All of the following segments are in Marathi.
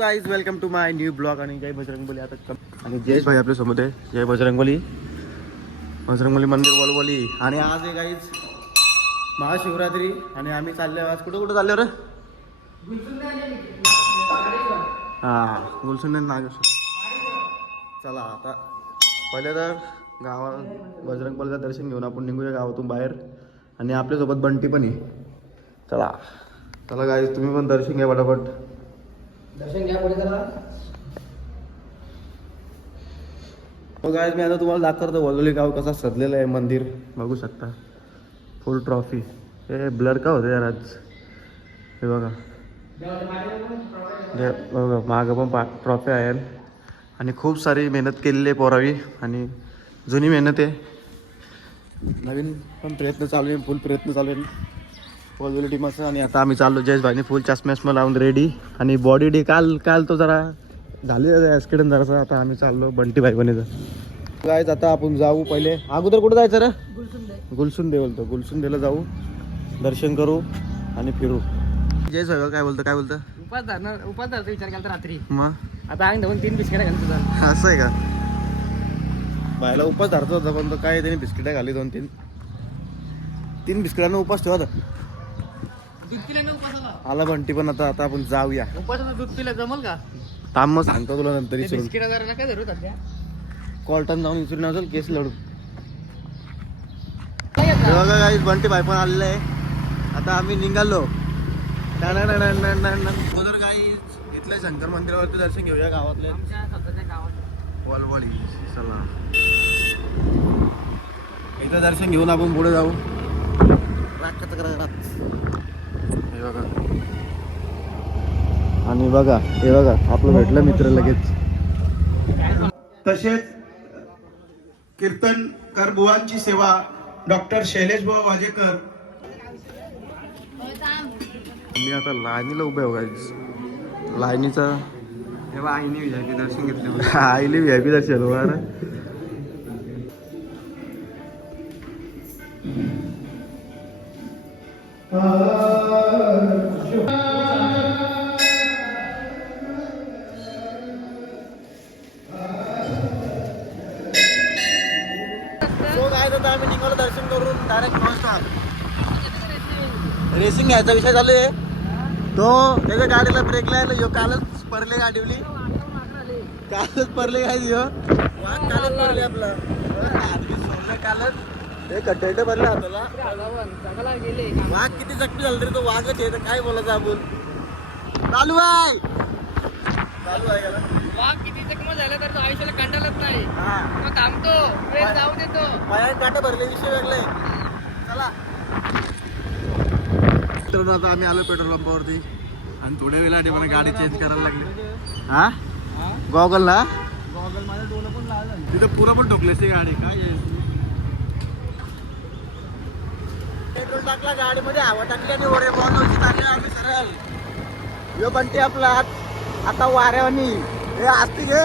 Guys, welcome to my new blog. आणि जय बजरंगबली. आता आणि जयेश भाई आपल्या समोर आहे. जय बजरंगबली. बजरंगबली मंदिर वलवली. आणि आज आहे गाईज महाशिवरात्री. आणि आम्ही चाललो आज कुठं चाललो रे? हां, गुलसुंदे नागेश्वर. चला आता पहिले तर गावात बजरंगबलीचं दर्शन घेऊन आपण निघूया गावातून बाहेर. आणि आपल्यासोबत बंटी पण आहे. चला चला गाईज, तुम्ही पण दर्शन घ्या फटाफट. दर्शन घ्या पुढे चला. हो गाईज, मी आता तुम्हाला दाखवतो वलवली गाव कसा सजलेलं आहे. मंदिर बघू शकता, फुल ट्रॉफी. हे ब्लर का होते यार आज. हे बघा, बघा मागं पण ट्रॉफी आहे. आणि खूप सारी मेहनत केलेली आहे पोरावी. आणि जुनी मेहनत आहे. नवीन पण प्रयत्न चालू आहे, फुल प्रयत्न चालू आहे वलवली टीमाचं. आणि आता आम्ही चाललो. जयेश भाईने फुल चष्मा लावून रेडी. आणि बॉडी डे काल तो जरा झाली ॲक्सिडेंट जरासा. आता आम्ही चाललो बंटी भाई बनेचं. काय आता आपण जाऊ. पहिले अगोदर कुठं जायचं रे? गुलसुंदे बोलतो. गुलसुंदेला जाऊ, दर्शन करू आणि फिरू. जयेश भाई काय बोलतं? उपास धरचा विचार केला रात्री. मग आता अंग धरून 3 बिस्किट घालतो तुझा. असं आहे का? बायला उपास धरतो होता, पण तो काय त्याने बिस्किटं घाली 2-3 बिस्किटांना उपास ठेवा. दूध पिल्यानं उपास आला बंटी पण. आता आपण जाऊया. उपासाचं दूध पिलं जमल का? थांब, मग सांगतो तुला नंतर. बिस्किट जरा नका धरू सध्या. कोर्टात जाऊन विचारून असेल केस लढू. बघा गाईस, बंटी भाई पण आलेलं आहे. आता आम्ही निघालो. अगोदर गाईस इथल्या शंकर मंदिरावरती दर्शन घेऊया गावातले. आमच्या स्वतःच्या गावात वलवली. चला इथं दर्शन घेऊन आपण पुढे जाऊ. हे बघा. आणि बघा, हे बघा आपलं भेटलं मित्र लगेच. तसेच कीर्तनकर बुवांची सेवा डॉक्टर शैलेश बुवा वाजेकर. मी आता लाईनीला उभे हो गाईस. लाईनीचा तेव्हा आईने VIP दर्शन घेतलं. आईली VIP दर्शन हो. आम्ही निघालो दर्शन करून डायरेक्ट नॉनस्टॉप. रेसिंग घ्यायचा विषय चालू आहे. तो त्याच्या गाडीला ब्रेक लागला. कालच परले गाडीवली. कालच परले गाडी वाघ कालच पडले आपलं. कालच हे कट्टे भरले हाताला. वाघ किती जखमी झाला तरी तो वाघच आहे. तर काय बोलायचं आपण. चालू आहे याला. वाघ किती जखम झाला तर तो आयुष्याला कंटाळत नाही. हा, तो थांबतो, वेळ जाऊ देतो. पायात काटे भरले, विषय वेगळे. चला तर आता आम्ही आलो पेट्रोल पंपावरती. आणि थोड्या वेळासाठी मला गाडी चेंज करायला लागली. हा, गॉगल ना गॉगल माझं डोलं पण लाल झालं. तिथं पुरं पण ठोकलेस ती गाडी. काय पेट्रोल टाकला गाडीमध्ये, हवा टाकली आणि वरे बॉलवरची टाकली आम्ही सरळ. यो बंटी आपला आता वाऱ्यावानी. हे आस्ती घे.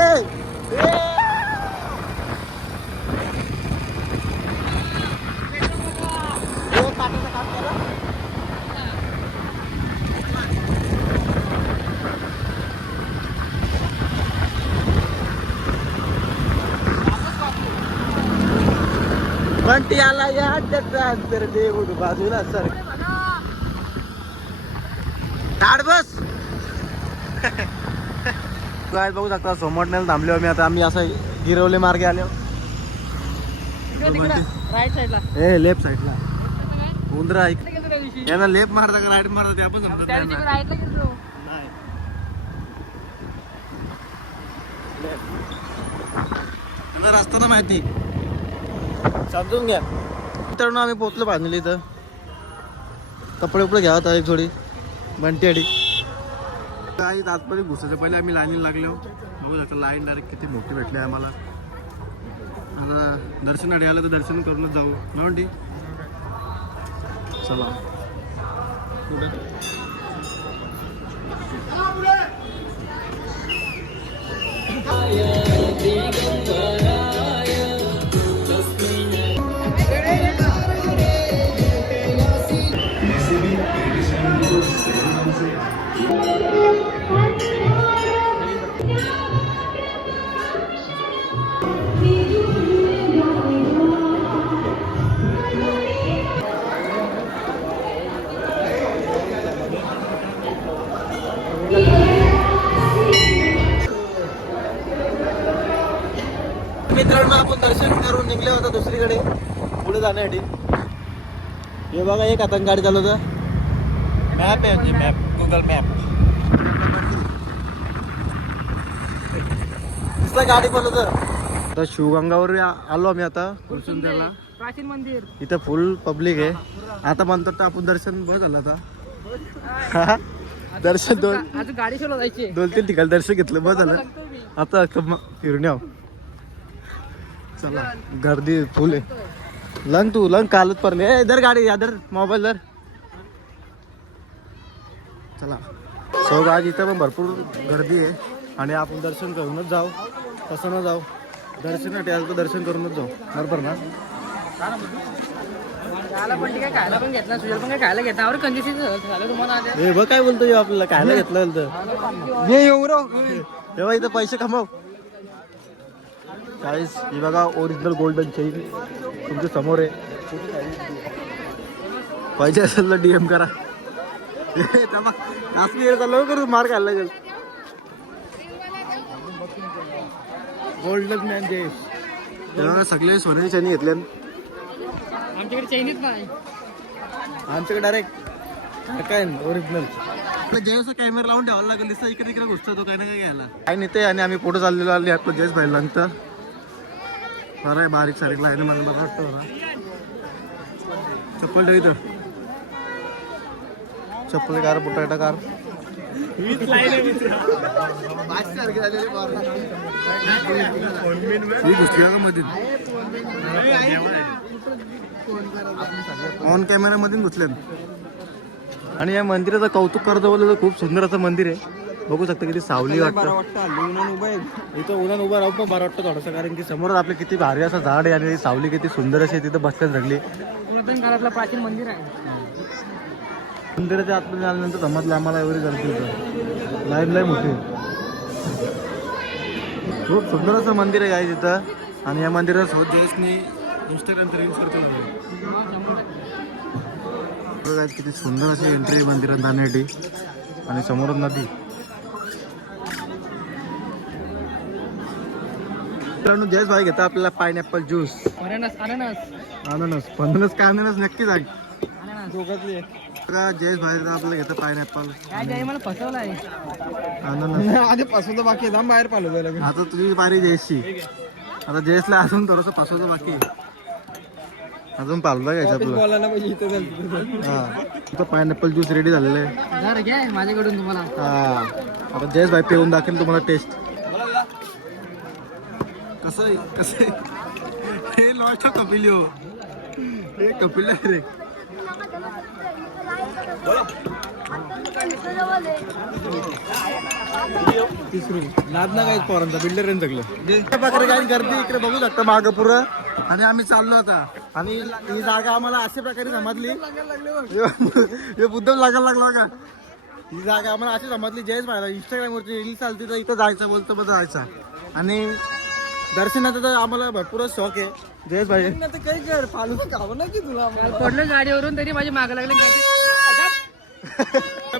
बंटी आला या अंतर देऊन बाजूला सर. धाड बस. काय बघू शकता, सोमवारण्याला थांबलो आम्ही. आता आम्ही असं गिरवले मार्गे आलो. राईट साईडला. ए लेफ्ट साईडला उंदरा. यांना लेफ्ट मारता का राईट मारता ते आपण समजत त्या दिवशी राईटला गेलो. नाही. रस्ता ना माहिती, समजून घ्या मित्रांनो. आम्ही पोहोचलो बांधली. इथं कपडे उपडे घ्यावं होता एक थोडी बंटी अडी. काही आतमध्ये घुसायच्या पहिले आम्ही लाईनीला लागलो. बघू शकता लाईन डायरेक्ट किती मोठी भेटली आहे आम्हाला. आता दर्शन आलं तर दर्शन करूनच जाऊ ना बंटी. चला मित्रांनो आपण दर्शन करून निघले होता दुसरीकडे पुढे जाण्यासाठी. हे बघा एक आता गाडी चालवतं. मॅप आहे मॅप, गुगल मॅप. दिसला गाडी बोलवत. आता शिवगंगावर आलो आम्ही आता फुलसुंदरला. प्राचीन मंदिर. इथं फुल पब्लिक आहे. आता म्हणतो तर आपण दर्शन बस झालं आता. दर्शन आज गाडी सोडून जायची. 2-3 ठिकाणी दर्शन घेतलं बस झालं. आता फिरून यावं. चला गर्दी फुल आहे. लंग तू लंग कालच पडले. दर गाडी या दर मोबाईल दर. चला सो आज इथं पण भरपूर गर्दी आहे आणि आपण दर्शन करूनच जाऊ. तसं न जाऊ दर्शनासाठी आलं तर दर्शन करूनच जाऊ. बरोबर ना. खायला पण काय खायला पण घेतला सुजल पण काय खायला घेतला और कंडिशन झालं तुम्हाला आले. हे बघ काय बोलतो आपल्याला खायला घेतलं तर ये येऊ रो तेव्हा इथं पैसे कमाव. गाईस ही बघा ओरिजिनल गोल्डन चेन तुमच्या समोर आहे. पाहिजे असेल तर DM करा. असं लवकर मार खायला लागेल. गोल्डन मॅन जे तेव्हा सगळे सोन्याची चैनी घेतल्या. आमच्याकडे चैनीच नाही. आमच्याकडे डायरेक्ट काय ओरिजिनल. जयचा कॅमेरा लावून ठेवायला लागेल. दिसतं इकडे इकडे घुसतो तो काय ना काय घ्यायला काय नाही ते. आणि आम्ही पुढे चाललेलो आले आपलं जयस पाहिलं नंतर. बरं आहे बारीक सारीक लाईन मला बरं वाटतं. बरं चप्पल ठेव इथं. चप्पल कार बुटाटा कार घुसली का मध्ये ऑन कॅमेरा मध्ये घुसले. आणि या मंदिराचं कौतुक करतो बोललं तर खूप सुंदर असं मंदिर आहे. बघू शकता किती सावली वाटतं. इथं उन्हान उभं राहून पण बरं वाटतं थोडंसं. कारण की समोर आपले किती भारी असं झाड आहे आणि सावली किती सुंदर अशी तिथं बसल्यात सगळी. पुरातन काळातलं प्राचीन मंदिर आहे. मंदिराच्या आतमध्ये आल्यानंतर समजलं आम्हाला एवढी गर्दी होतं. लाईन लय मोठी. खूप सुंदर असं मंदिर आहे काय तिथं. आणि या मंदिरात सौद जयसनी इंस्टाग्रामचं रील्स करतो. बघा किती सुंदर अशी एंट्री आहे मंदिरात जाण्यासाठी. आणि समोरून नदी. मित्रांनो जयस भाई घेता आपल्याला पायनॅपल ज्यूस. अननस अननस अननस पन्नास काय अननस नक्कीच आहे. अननस दोघातली बघा जयस भाई आपल्याला घेतं पायनॅपल. काय जाई मला फसवलं आहे. अननस आधीपासून तर बाकी आहे. बाहेर पाहिलं. आता तुझी बारी जयसची. आता जयसला अजून थोडंसं पासवतं बाकी. अजून पालदा घ्यायचं आपलं. हा इथं पायनॅपल ज्यूस रेडी झालेलं आहे. जर घ्या माझ्याकडून तुम्हाला. हा आता जयस भाई पिऊन दाखवेल तुम्हाला टेस्ट कसं आहे. कसं आहे हे लॉस्ट कपिल हो. हे कपिल आहे रे. नाद ना काय पोरांचा बिल्डर रेन सगळं प्रकारे काय गर्दी इकडे बघू शकता मागं पुरं. आणि आम्ही चाललो आता. आणि ही जागा आम्हाला अशा प्रकारे समजली. हे बुद्धम लागायला लागला का. ही जागा आम्हाला अशी समजली जयस भाईला इंस्टाग्रामवरती रील चालते तर इथं जायचं बोलतो मग जायचं. आणि दर्शनाचा तर आम्हाला भरपूरच शौक आहे. जयस भाई काही कर फालू खावं ना की तुला पडलं गाडीवरून तरी माझी मागं लागले.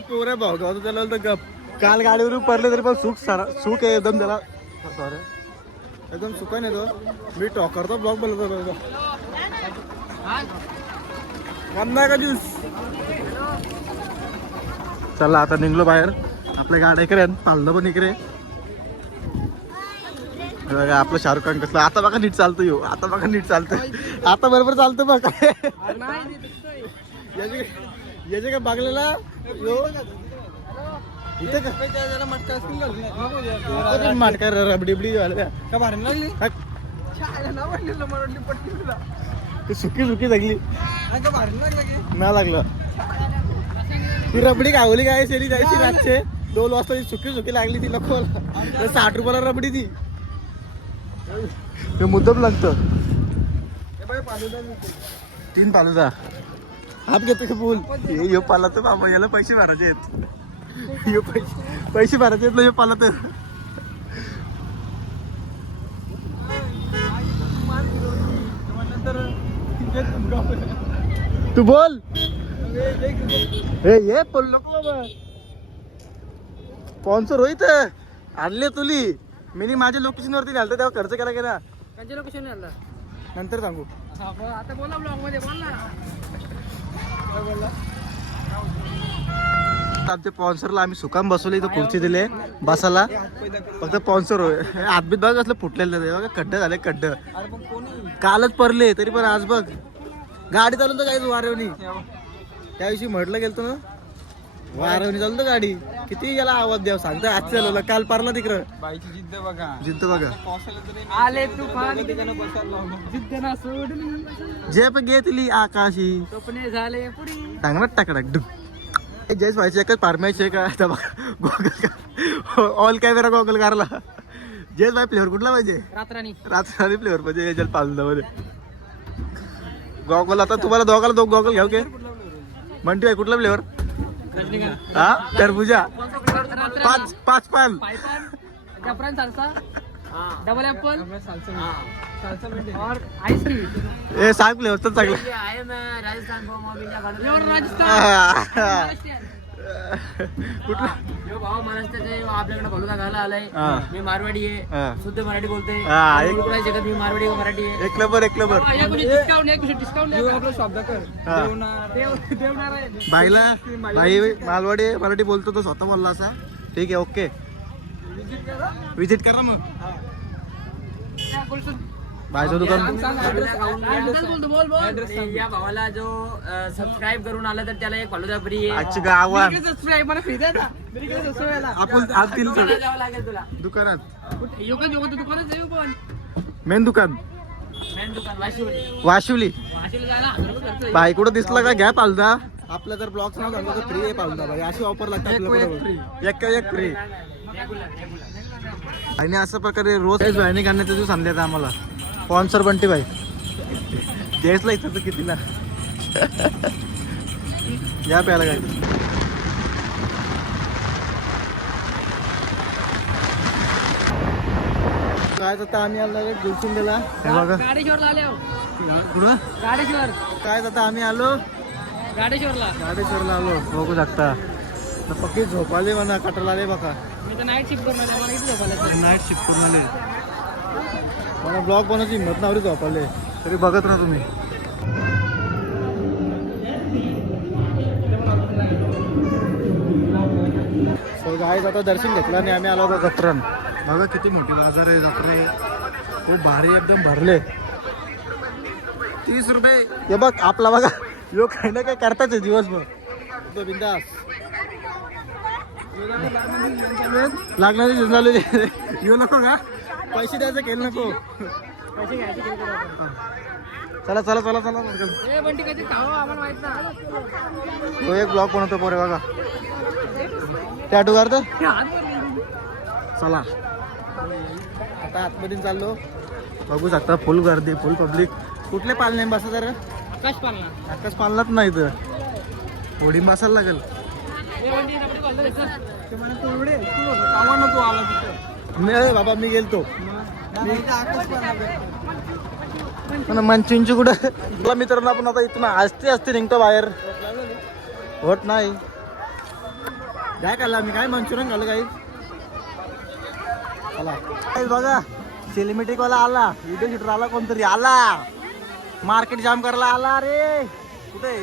पुऱ्या भाऊ गाव त्याला तर गप. काल गाडीवरून पडले तरी पण सुख आहे एकदम त्याला. सॉरी एकदम सुका नाही तो. मी टॉकरचा ब्लॉग बोलतो का ज्यूस. चला आता निघलो बाहेर. आपल्या गाड्या इकडे पाललं पण इकडे. बघा आपलं शाहरुख खान कसलं. आता बघा नीट चालतो येऊ. आता बघा नीट चालतं. आता बरोबर चालतं बघा. याचे का बागलेला इथे का माटका रबडी का भारी लागली. सुकी सुकी लागली ना लागलं. ती रबडी गावली काय शेरी जायची रातचे 2 वाजता. ती सुकी सुकी लागली ती नको. 60 रुपयाला रबडी ती. हे मुद्दम लागतं. 3 फालुदा आप घेतो का फुल. हे पाला तर बाबा याला पैसे भरायचे आहेत. हे पैसे भरायचे आहेत ना हे पाला तर. तू बोल. हे बोल नको बाबा. स्पॉन्सर होईत आणले तुली. मी माझ्या लोकेशन वरती घालतो तेव्हा खर्च केला गेला. त्यांच्या लोकेशन आला नंतर सांगू. आता बोला ब्लॉग मध्ये बोल ना. काय बोलला? आमच्या स्पॉन्सरला आम्ही सुकाम बसवले, इथं खुर्ची दिले बसायला. फक्त स्पॉन्सर होय. हातबीत बघ असलं फुटलेलं ते बघा, खड्डे झाले खड्डे. कालच पडले तरी पण आज बघ गाडी चालून तर काहीच वारवणी. त्या दिवशी म्हटलं गेलतो ना वारवणी चालून तर गाडी किती याला आवाज द्याव सांगता. आज चालवलं काल पारला तिकडं. बाईची जिद्द बघा. जिद्द बघा. आले तुफान जिद्द ना सोडली. झेप घेतली आकाशी स्वप्ने झाले पुरी. टांगणार टाकडक डुक. जयस व्हायची एकच फार्माईश आहे का गॉगल ऑल कॅमेरा गॉगल कारला. जयस भाई फ्लेवर कुठला पाहिजे? रात्रानी रात्री फ्लेवर पाहिजे याच्यात पालदामध्ये गॉगल. आता तुम्हाला दोघाला दोघ गॉगल घ्याव के म्हणते कुठला फ्लेवर? हा टरबुजा. पाच पाच पाल. जफरान साल्सा डबल ऍपल और आइसक्रीम. ए सांग फ्लेवर तर चांगलं. आहे मैं राजस्थान राजस्थान कुठला? यो भाऊ महाराष्ट्राचे आपल्याकडे फलुदा घाला आलाय. हा. मी मारवाडी आहे. हा. शुद्ध मराठी बोलते. हा, मी मारवाडी मराठी आहे. एक नंबर एक नंबर. बाईला बाई मालवाडी मराठी बोलतो तो स्वतः बोलला असा. ठीक आहे ओके विजिट करा मग. बायचं दुकान या भावाला जो सबस्क्राईब करून आला तर त्याला एक फलुदा फ्री आहे. आजच्या गावात सबस्क्राईब मला फ्री द्या. आपण आतील जावं लागेल तुला. दुकानात दुकानात जाऊ पण मेन दुकान मेन दुकान वाशिवली. वाशिवली. वाशिवली जायला 100 रुपये खर्च आहे. बाई कुठं दिसला का घ्या पालदा. आपलं जर ब्लॉग नाव सांगतो तर फ्री आहे पालदा बाई. अशी ऑफर लागते एक एक फ्री. आणि अशा प्रकारे रोज बाईने काढण्याचा दिवस आणले आम्हाला स्पॉन्सर बनते बाई. द्यायचला इथं तर कितीला या प्यायला काय काय आता आम्ही आलो गुलशिंदेला. हे बघा गाडेश्वरला आले हो. कुठं गाडेश्वर काय आता आम्ही आलो गाडेश्वरला. गाडेश्वरला आलो. बघू शकता पक्की झोपाले म्हणा कटरला आले बघा. मी तर नाईट शिफ्ट करून आले. मला इथे झोपायला. नाईट शिफ्ट करून आले. मला ब्लॉग बनवायची हिंमत नव्हती झोपाले तरी बघत राहा तुम्ही. सो गाईज आता दर्शन घेतलं आणि आम्ही आलो होतो जत्रण. बघा किती मोठी बाजार आहे जत्रा आहे. खूप भारी एकदम भरले. 30 रुपये. हे बघ आपला बघा यो काही ना काही करताच आहे दिवसभर बिंदास. लागणारी झाले येऊ नको का पैसे द्यायचं केलं नको. पैसे घ्यायचे किती करू आपण? चला चला चला चला. ए बंटी कधी खावं आम्हाला माहित ना. तो एक ब्लॉग बनवतो पोरे बघा. टॅटू काढतो. चला आता आतमध्ये चाललो. बघू शकता फुल गर्दी फुल पब्लिक. कुठले पालणे बसा जरा. आकाश पालना. आकाश पालनात नाही तर होडी बसायला लागेल. नाही बाबा मी गेलतो मंचिंची कुठं. मला मित्रांनो आपण आता इथून असते निघतो बाहेर. होत नाही काय खाल्लं मी काय मंचुरियन खाल्लं काही. चला बघा सिनेमॅटिक वाला आला. व्हिडिओ शूटर आला कोणतरी आला. मार्केट जाम करायला आला रे. कुठे